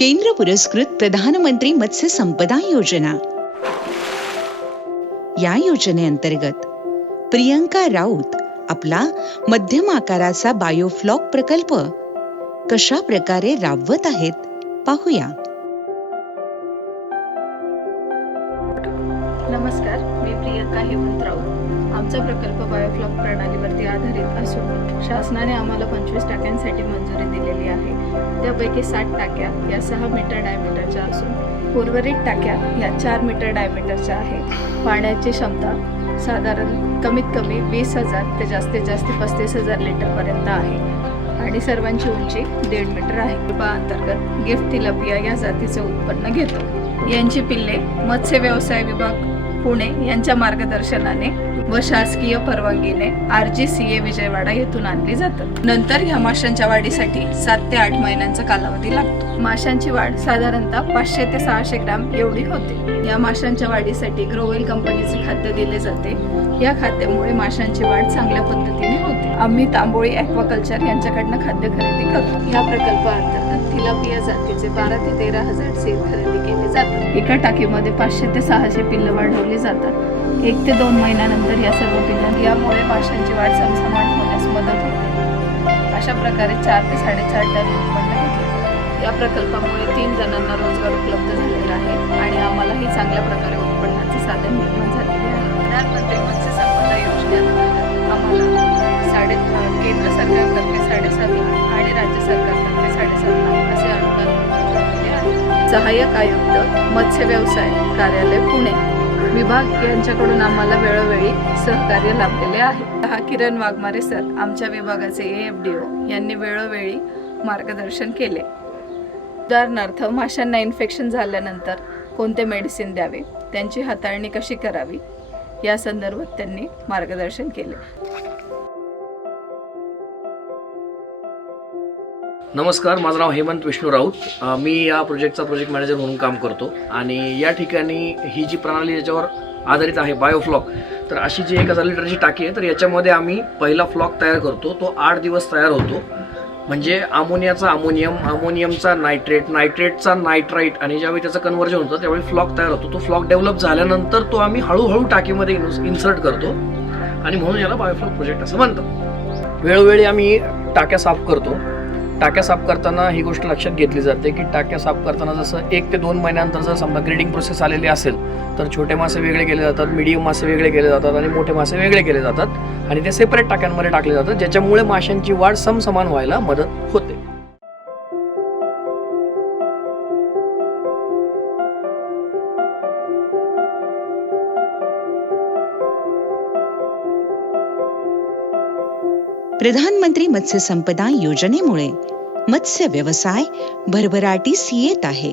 केंद्र पुरस्कृत प्रधानमंत्री मत्स्य संपदा योजना। या योजनेअंतर्गत प्रियंका राऊत आपला मध्यम आकाराचा बायोफ्लॉक प्रकल्प कशा प्रकारे राबवत आहेत पाहूया। नमस्कार, मी प्रियंका हेमंत राऊत। आमचा प्रकल्प बायोफ्लॉक प्रणालीवरती आधारित असून शासनाने आम्हाला 25 टाक्यांसाठी मंजुरी दिलेली आहे। त्यापैकी 60 टाक्या या 6 मीटर डायमीटरच्या असून उर्वरित टाक्या या 4 मीटर डायमीटरच्या आहेत। पाण्याची क्षमता साधारण कमीत कमी 20,000 ते जास्तीत जास्त 35,000 लिटरपर्यंत आहे आणि सर्वांची उंची 1.5 मीटर आहे। अंतर्गत गिफ्ट तिलापिया या जातीचे उत्पन्न घेतो। यांची पिल्ले मत्स्य व्यवसाय विभाग पुणे यांच्या मार्गदर्शनाने व शासकीय परवानगीने RGCA विजयवाडा येथून आणली जातात। नंतर या माशांच्या वाढीसाठी 7 ते 8 महिन्यांचा कालावधी लागतो। माशांची वाढ साधारणतः 500 ते 600 ग्रॅम एवढी होते। या माशांच्या वाढीसाठी ग्रोवेल कंपनीचे खाद्य दिले जाते। या खाद्यामुळे माशांची वाढ चांगल्या पद्धतीने होते। आम्ही तांबोळी ॲक्वाकल्चर यांच्याकडनं खाद्य खरेदी करतो। या प्रकल्पाअंतर्गत तिलापिया जातीचे 12 ते 13,000 सील खरेदी केले जातात। एका टाकीमध्ये 500 ते 600 पिल्लं वाढवली जातात। 1 ते 2 महिन्यानंतर या सर्व पिल्लांना यामुळे माशांची वाढ समसमान होण्यास मदत होते। अशा प्रकारे 4 ते 4.5 टन उत्पन्न घेतले जाते। या प्रकल्पामुळे 3 जणांना रोजगार उपलब्ध झालेला आहे आणि आम्हालाही चांगल्या प्रकारे उत्पन्नाचे साधन निर्माण झालेले आहे। प्रधानमंत्री मत्स्य संपदा योजनेअंतर्गत आम्हाला केंद्र सरकारतर्फे 7.5 लाख आणि राज्य सरकारतर्फे 7.5 लाख असे अनुदान मंजूर झालेले आहे। सहाय्यक आयुक्त मत्स्य व्यवसाय कार्यालय पुणे विभाग यांच्याकडून आम्हाला वेळोवेळी सहकार्य लाभलेले आहे। किरण वाघमारे सर आमच्या विभागाचे AFDO यांनी वेळोवेळी मार्गदर्शन केले। उदाहरणार्थ माशांना इन्फेक्शन झाल्यानंतर कोणते मेडिसिन द्यावे, त्यांची हाताळणी कशी करावी या संदर्भात त्यांनी मार्गदर्शन केले। नमस्कार, माझं नाव हेमंत विष्णू राऊत। मी या प्रोजेक्टचा प्रोजेक्ट मॅनेजर म्हणून काम करतो आणि या ठिकाणी ही जी प्रणाली याच्यावर आधारित आहे बायोफ्लॉक, तर अशी जी 1000 लिटरची टाकी आहे, तर याच्यामध्ये आम्ही पहिला फ्लॉक तयार करतो। तो 8 दिवस तयार होतो। म्हणजे अमोनियाचा अमोनियम, अमोनियमचा नायट्रेट, नायट्रेटचा नायट्राईट आणि ज्यावेळी त्याचं कन्व्हर्जन होतं त्यावेळी फ्लॉक तयार होतो। तो फ्लॉक डेव्हलप झाल्यानंतर तो आम्ही हळूहळू टाकीमध्ये इन्सर्ट करतो आणि म्हणून याला बायोफ्लॉक प्रोजेक्ट असं म्हणतात। वेळोवेळी आम्ही टाक्या साफ करतो। टाक्या साफ करताना ही गोष्ट लक्षात घेतली जाते की टाक्या साफ करताना जसं 1 ते 2 महिन्यानंतर जर समजा ग्रेडिंग प्रोसेस आलेली असेल तर छोटे मासे वेगळे केले जातात, मीडियम मासे वेगळे केले जातात आणि मोठे मासे वेगळे केले जातात आणि ते सेपरेट टाक्यांमध्ये टाकले जातात, ज्याच्यामुळे माशांची वाढ समसमान व्हायला मदत होते। प्रधानमंत्री मत्स्य संपदा योजनेमुळे मत्स्य व्यवसाय भरभराटीस येत आहे।